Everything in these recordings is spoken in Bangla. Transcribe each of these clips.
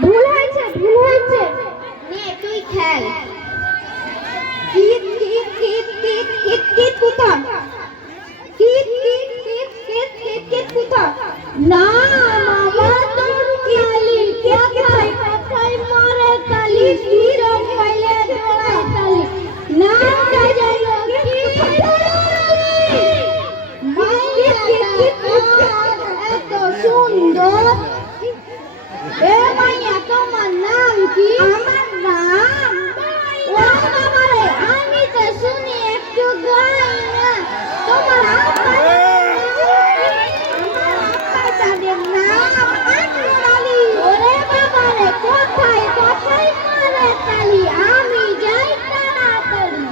ভুল হয়েছে নে তুই খেল। কিট কিট কিট কিট কিট কিট কুতা, কিট কিট কিট কিট কিট কিট কুতা। না মামা তোর কালি কোথায় কোথায় মরে কালি সুযোগ পাইলে জোড়ায় কালি নামটা জানো কি এত সুন্দর। এ মাইয়া তোমার নাম কি? আমার নাম ও বাবারে আমি তো শুনি একটু গাই না। তোমার আব্বার নাম আকবর আলী। ওরে বাবারে কোথায় কোথায় মরে কালি আমি যাই তাড়াতাড়ি।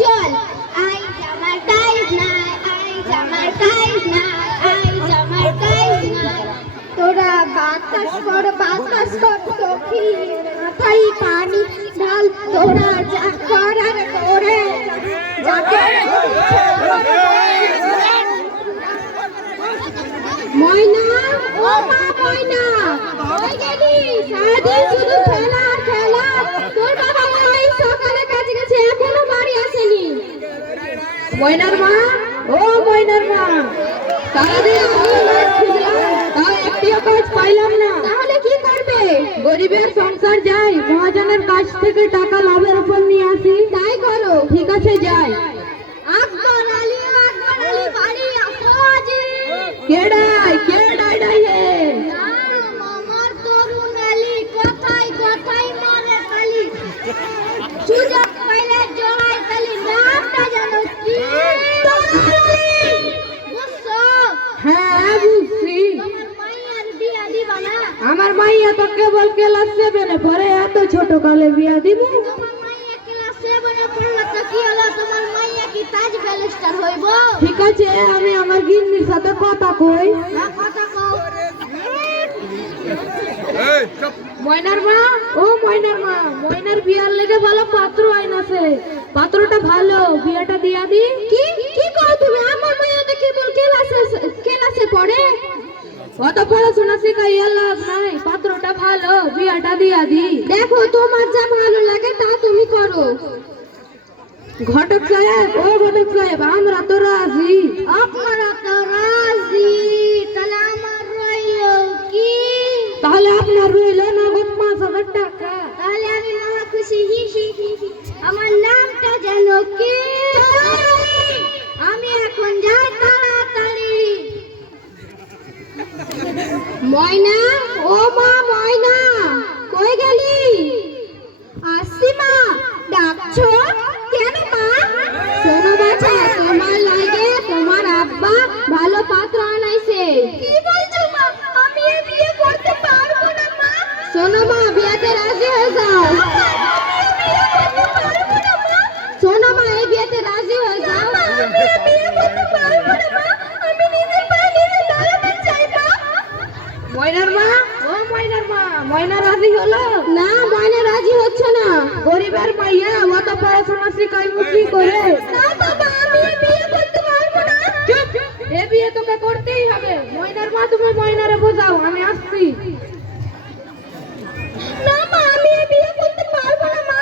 চল আই জামার গাইজ না, আই জামার গাইজ না, আই জামার গাইজ না। তোরা বাতাস কর সখী মাথায় পানি ঢাল। তোরা যা করার করে যাকে ময়না ও মা ময়না কই গেলি? সারাদিন শুধু খেলা আর খেলা। তোর বাবা ওই সকালে কাজে গেছে এখনো বাড়ি আসেনি। ময়নার মা ও ময়নার মা সারাদিন খুঁজলাম তাও একটিও কাজ পাইলাম না। তাহলে কি করবে? গরিবের সংসার যাই, মহাজনের কাছ থেকে টাকা লাভের উপর নিয়ে আসি। তাই করো। ঠিক আছে যাই। আকবর আলী বাড়ি আসো আজি। কেডাই হে? আমার তরুণ আলী কোথায় কোথায় মরে কালি সুযোগ পাইলে জড়াই কালি নামটা জানো কি? বুঝছো? হ্যাঁ বুঝছি। তোমার মাইয়ার বিয়া দিবা না? আমার মাইয়া তো কেবল ক্লাস 7 এ পড়ে, এত ছোট কালে বিয়া দিব? তোমার মাইয়া ক্লাস 7 এ পড়লে তো কি হলো? তোমার মাইয়া কি তাজ ব্যারিস্টার হইব? ঠিক আছে আমি আমার গিন্নির সাথে কথা কই। হ্যাঁ কথা কও। এই চুপ। ময়নার মা ও ময়নার মা, ময়নার বিয়ার লেগে ভালো পাত্র আইনাছে। পাত্রটা ভালো, বিয়াটা দিয়া দি। কি কি কও তুমি? আমার মাইয়া তো কেবল ক্লাসে পড়ে, অত পড়াশোনা শিখাইয়া লাভ নাই। পাত্রটা ভালো, বিয়াটা দিয়া দি। দেখো তোমার যা ভালো লাগে তা তুমি করো। ঘটক সাহেব ও ঘটক সাহেব আমরা তো রাজি। আপনারা তো রাজি, তাহলে আমার রইল কি? তাহলে আপনার রইল নগদ 5,000 টাকা। তাহলে আমি মহা খুশি। আমার নামটা জানো কি? আমি এখন যাই তাড়াতাড়ি। ময়না ও মা ময়না কই গেলি? আসি মা। ডাকছো কেন মা? শোনো বাছা, তোমার লাগে তোমার আব্বা ভালো পাত্র আনাইছে। কি বলছো মা? আমি এই বিয়ে করতে পারবো না মা। শোনো মা, বিয়েতে রাজি হয়ে যাও। শোনো মা, এই বিয়েতে রাজি হয়ে যাও। আমি এই বিয়ে করতে পারবো না মা। আমি নিজের পায়ে নিজে দাঁড়াতে চাই মা। ময়নার মা ও ময়নার মা, ময়না রাজি হলো না? ময়না রাজি হচ্ছে না। গরিবের মাইয়া অত পড়াশোনা শিখাইবো কি করে? না বাবা আমি এই বিয়ে করতে পারবো না। চুপ, এই বিয়ে তোকে করতেই হবে। ময়নার মা তুমি ময়নারে বোঝাও, আমি আসছি। না মা আমি এই বিয়ে করতে পারবো না মা।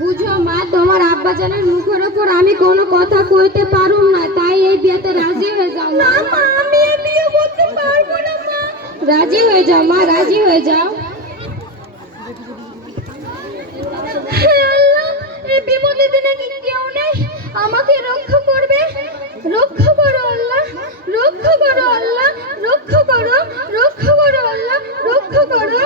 বুঝো মা, তোমার আব্বা জানের মুখের উপর আমি কোনো কথা কইতে পারুম না, তাই এই বিয়েতে রাজি হয়ে যাও। না মা আমি এই বিয়ে করতে পারবো না মা। রাজি হয়ে যাও মা, রাজি হয়ে যাও। এই বিপদের দিনে কি কেউ নেই আমাকে রক্ষা করবে? রক্ষা করো আল্লাহ, রক্ষা করো আল্লাহ, রক্ষা করো, রক্ষা করো আল্লাহ, রক্ষা করো।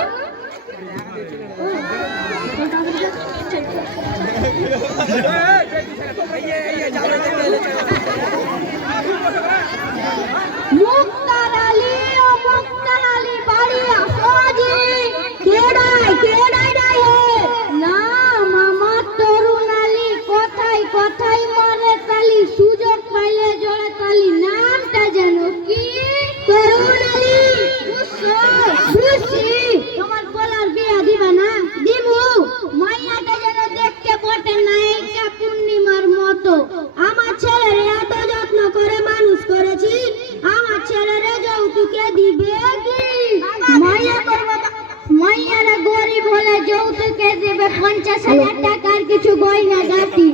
মুক্তার আলী ও মুক্তার আলী বাড়ি আসো আজি। কেডাই হে? না মামা তরুণ আলী কোথায় কোথায় মরে কালি সুযোগ পাইলে জড়ে কালি নামটা জানো কি? তরুণ আলী। বুঝছি। তোমার বলার বিয়া দিবা না? যৌতুকে দেবে 50,000 টাকার কিছু গয়না গাটি।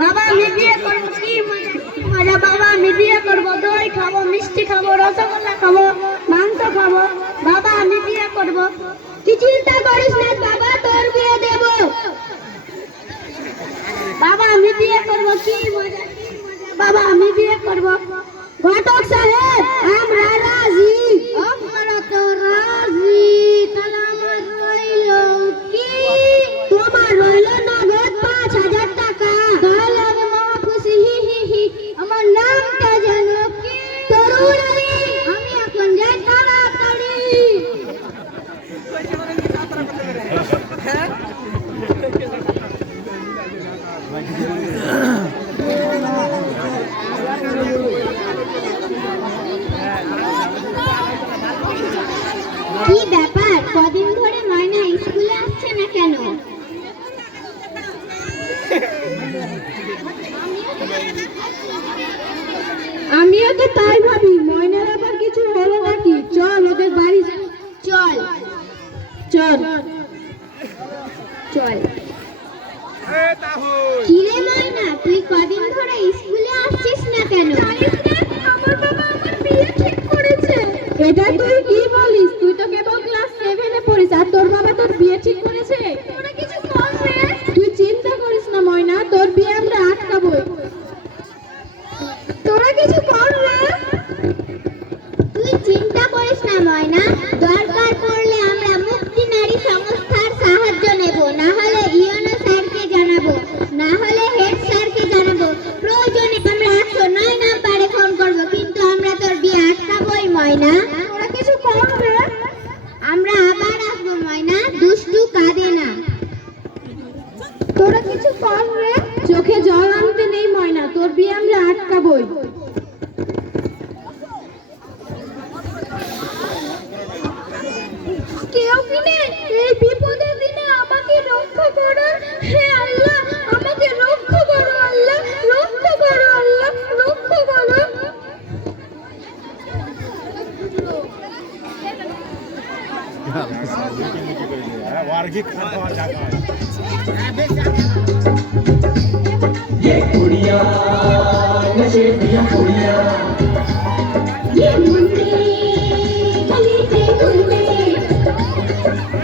বাবা আমি বিয়ে করবো, কি মজা বাবা, আমি বিয়ে করবো, দই খাবো, মিষ্টি খাবো, রসগোল্লা খাবো, মাংস খাবো, বাবা আমি বিয়ে করবো। তুই চিন্তা করিস না বাবা, তোর বিয়ে দেব বাবা, আমি বিয়ে করবো, কি মজা বাবা, আমি বিয়ে করবো। ঘটক সাহেব আমরা রাজি। আমরা তো রাজি, তাহলে আমার রইল কি? তোমার রইল নগদ 5,000 টাকা। তাহলে আমি মহা খুশি, হি হি হি। আমার নামটা যেন কি? তরুণ আলী। আমি এখন যাই তাড়াতাড়ি। কি ব্যাপার, কদিন ধরে ময়না স্কুলে আসছে না কেন? আমিও তো তাই ভাবি, ময়নার আবার কিছু হলো নাকি? চল ওদের বাড়ি চল চল চল। কিরে ময়না, তুই কদিন ধরে স্কুলে আসছিস না কেন? আমার বাবা আমার বিয়ে ঠিক করেছে। এটা তুই কি বলিস? তুই তো কেবল ক্লাস 7 এ পড়িস আর তোর বাবা তোর বিয়ে ঠিক করেছে। তোরা কিছু কর রে। তুই চিন্তা করিস না ময়না, তোর বিয়ে আমরা আটকাবো। তোরা কিছু কর রে। তুই চিন্তা করিস না ময়না, দরকার পড়লে আমরা মুক্তি নারী সংস্থার সাহায্য নেব, না হলে ইওনো স্যারকে জানাবো, না হলে হেড স্যারকে জানাবো, প্রয়োজনে আমরা 109 নাম্বারে ফোন করব, কিন্তু আমরা তোর বিয়ে আটকাবোই ময়না। তোরা কিছু কর রে। আমরা আবার আসবো ময়না, দুষ্টু কাঁদে না। তোরা কিছু কর রে। চোখে জল আনতে নেই ময়না, তোর বিয়ে আমরা আটকাবোই। কেউ কিনে এই বিপদের দিনে আমাকে রক্ষা করো, হে আল্লাহ আমাকে রক্ষা করো, আল্লাহ রক্ষা করো, আল্লাহ রক্ষা করো। ये कुड़िया नशे दिया कुड़िया, ये मुंडे गली से गुंडे,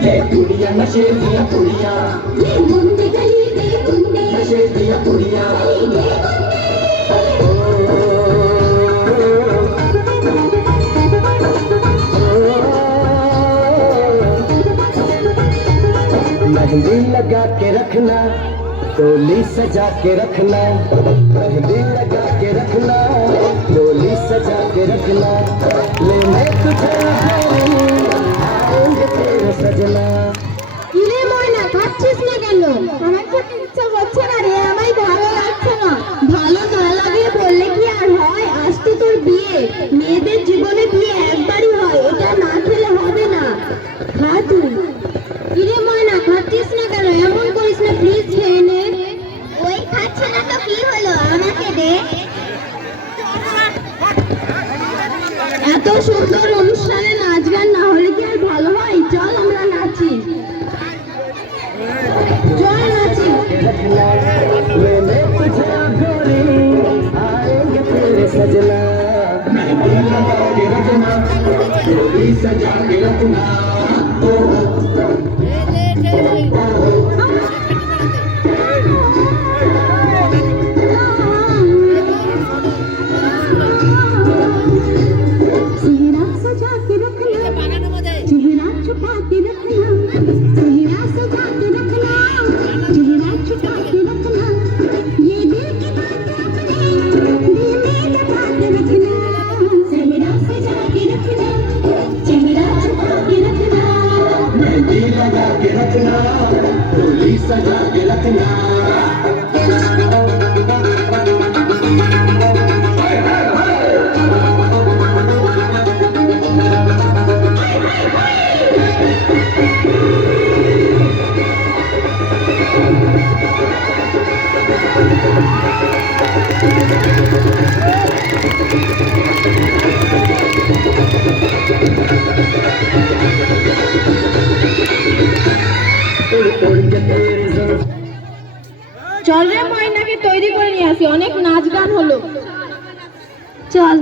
ये कुड़िया नशे दिया कुड़िया, ये मुंडे गली से गुंडे, नशे दिया कुड़िया। मेहंदी लगा के रखना, डोली सजा के रखना, मेहंदी लगा के रखना, डोली सजा के रखना, लेने तुझे आएंगे तेरे सजना। কিরে ময়না, খাচ্ছিস না কেন? আমার খেতে ইচ্ছা করছে না রে, আমায় ভালো লাগছে না। ভালো না লাগে বললে কি আর হয়? আজ তো তোর বিয়ে, মেয়েদের জীবনে বিয়ে একবারই হয়, এটা না খেলে হবে না। খা তুই। কিরে ময়না, খাচ্ছিস না কেন? এমন করিস না, প্লিজ খেয়ে নে। ওই খাচ্ছে না তো কি হলো, আমাকে দে। এত সুন্দর অনুষ্ঠানে নাচ গান না হলে কি আর ভালো হয়? চল আমরা নাচি, চল নাচি। रखना लेने तुझे गोरी आएंगे तेरे सजना, मेहंदी लगा के रखना, डोली सजा के रखना। चेहरा सजा के रखना, चेहरा छुपा के रखना, चेहरा सजा के रखना, चेहरा छुपा के रखना, ये दिल की बात अपने दिल में दबा के रखना, चेहरा सजा के रखना, चेहरा छुपा के रखना, मेहंदी लगा के रखना, डोली सजा के रखना। আসি, অনেক নাচ গান হলো। চল।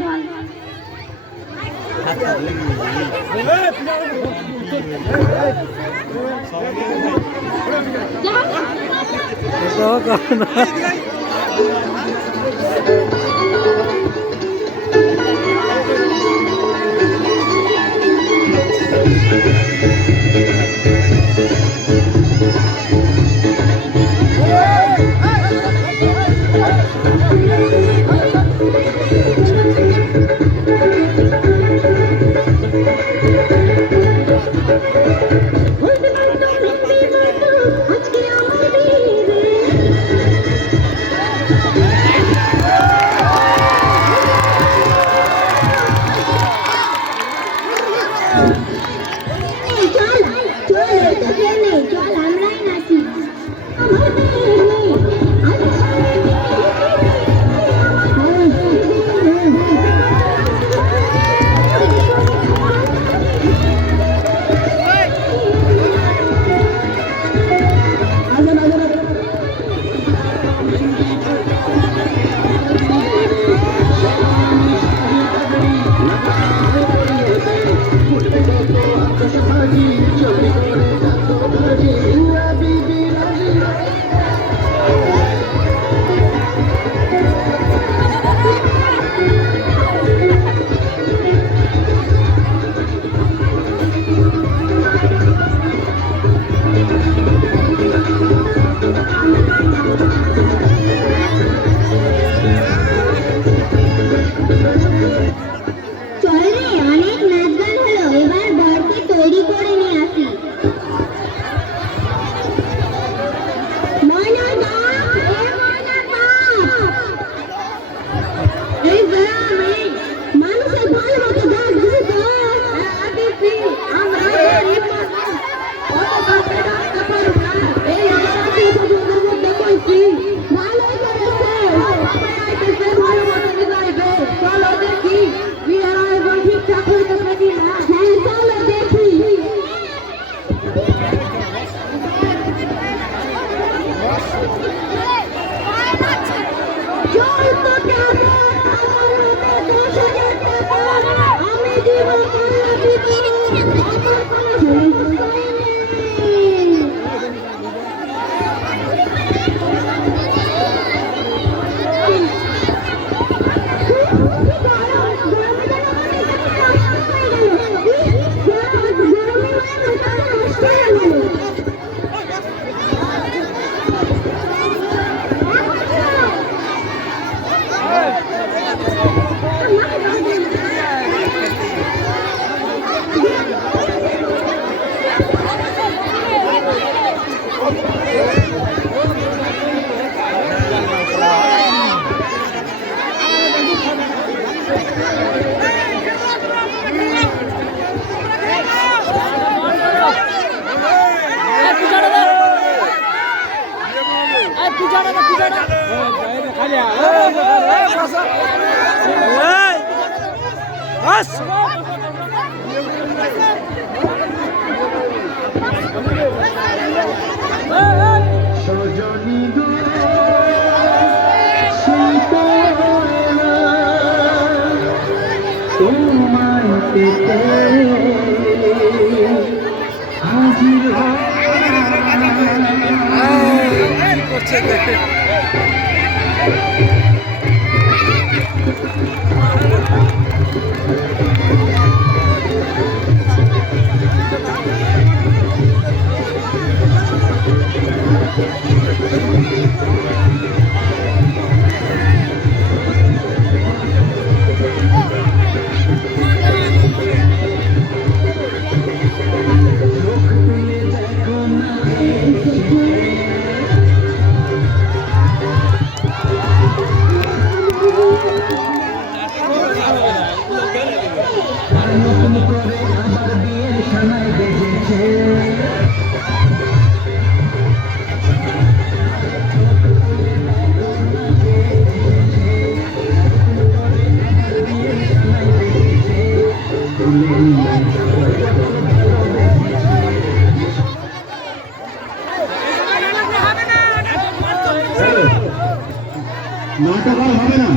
নাটক আর হবে না।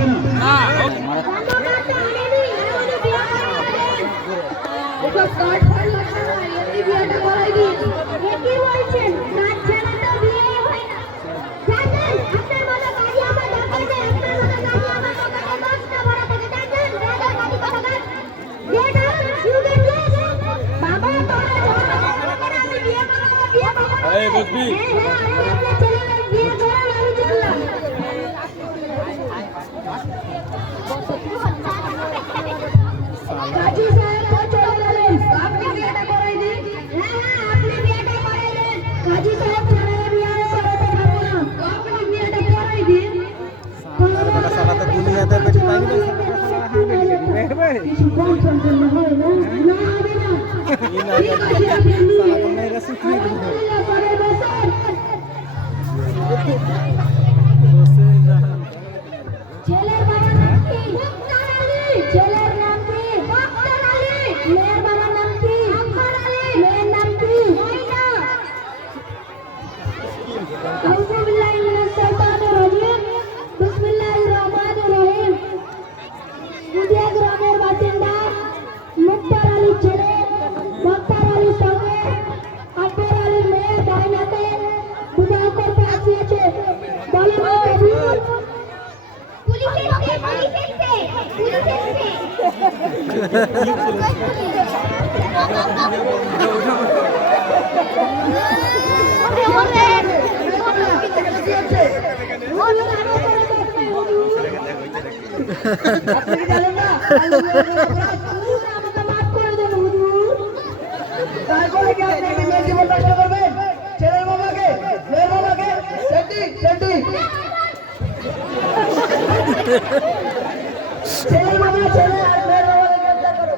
ওসব কার্ড ফার্ড লাগবে না, এমনি বিয়েটা করাই দিন। এ কি বলছেন? কার্ড ছাড়া তো বিয়ে হয় না। জানেন, আপনার মতো গাড়ি আমার দরকার নেই, আপনার মতো গাড়ি আমার দোকানে দশটা ভরা থাকে, জানেন? ড্রাইভার গাড়ি কোথাকার? Get out, you get lost. বাবা, তোরা ঝগড়া করে আমি বিয়ে করবো, বিয়ে করবো। এই বসবি। হ্যাঁ, আমি আপনার ছেলের বিয়ে করার আমি চললাম। কাজী সাহেব তো চলে গেলেন, আপনি বিয়েটা করাই দিন। হ্যাঁ হ্যাঁ, আপনি বিয়েটা করাই দেন। কাজী সাহেব ছাড়া আমি বিয়ে করাতে পারবো না, আপনি বিয়েটা করাই দিন। কিছু কম সম করলে হয় না? না হবে না। ঠিক আছে, আপনি আলহামদুলিল্লাহ, পরের বছর। ছেলের বাবার নাম কি? মুক্তার আলী। ছেলের নাম কি? মুক্তার আলী। মেয়ের বাবার নাম কি? আকবর আলী। মেয়ের নাম কি? ময়না। আউযু বিল্লাহি মিনাশ শাইতানির রাজিম। বিসমিল্লাহির রহমানির রহিম। দুধিয়া গ্রামের বাসিন্দা মুক্তার আলীর ছেলে মুক্তার আলীর সঙ্গে আকবর আলীর মেয়ে ময়নাকে বিবাহ করতে আসিয়েছে। বলে পুলিশ এসছে, পুলিশ এসছে, পুলিশ এসছে। আপনি জানেন না আমাকে মাফ করে দেন হুজুর। তারপরে কি আপনি কি মেয়ের জীবন নষ্ট করবেন? ছেলের বাবাকে, মেয়ের বাবাকে, সেটি সেটি ছেলের বাবা ছেলে আর মেয়ের বাবাকে গ্রেফতার করো।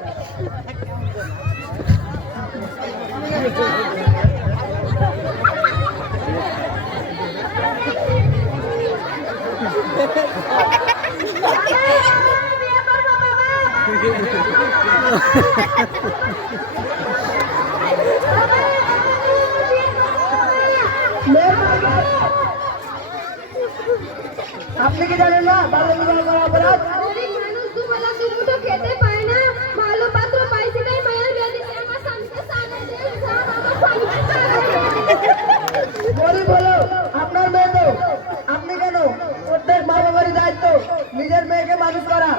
বিয়ে করবো আপনি কি জানেন না বাল্য বিবাহ করা অপরাধ? গরিব মানুষ দুবেলা দুমুঠো খেতে পায় না, ভালো পাত্র পাইছে তাই মায়ের বিয়ে দিছে। আমার স্বামীকে সাজা দিয়ে যান, আমার স্বামীকে সাজা দিয়ে। গরিব হলো আপনার মেয়ে তো, আপনি কেন? প্রত্যেক মা বাবারই দায়িত্ব নিজের মেয়েকে মানুষ করা।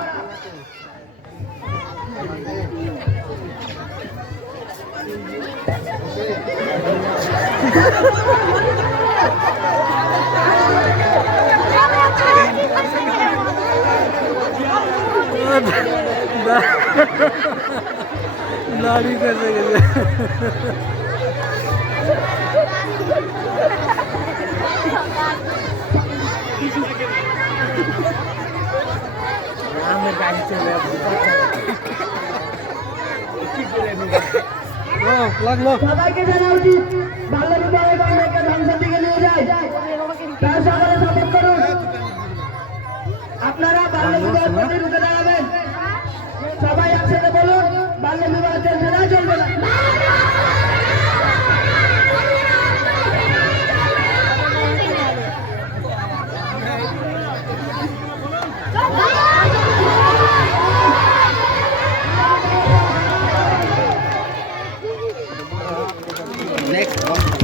দাড়ি কেটে গেছে। লাগলো। সবাইকে জানা উচিত বাল্য বিবাহ এবং মেয়েকে ধ্বংসের দিকে নিয়ে যায়। তার সকলে সাপোর্ট করুন। আপনারা বাল্য বিবাহের প্রতি রুখে দাঁড়াবেন। সবাই একসাথে বলুন, বাল্য বিবাহ চলবে না, চলবে না। Next one.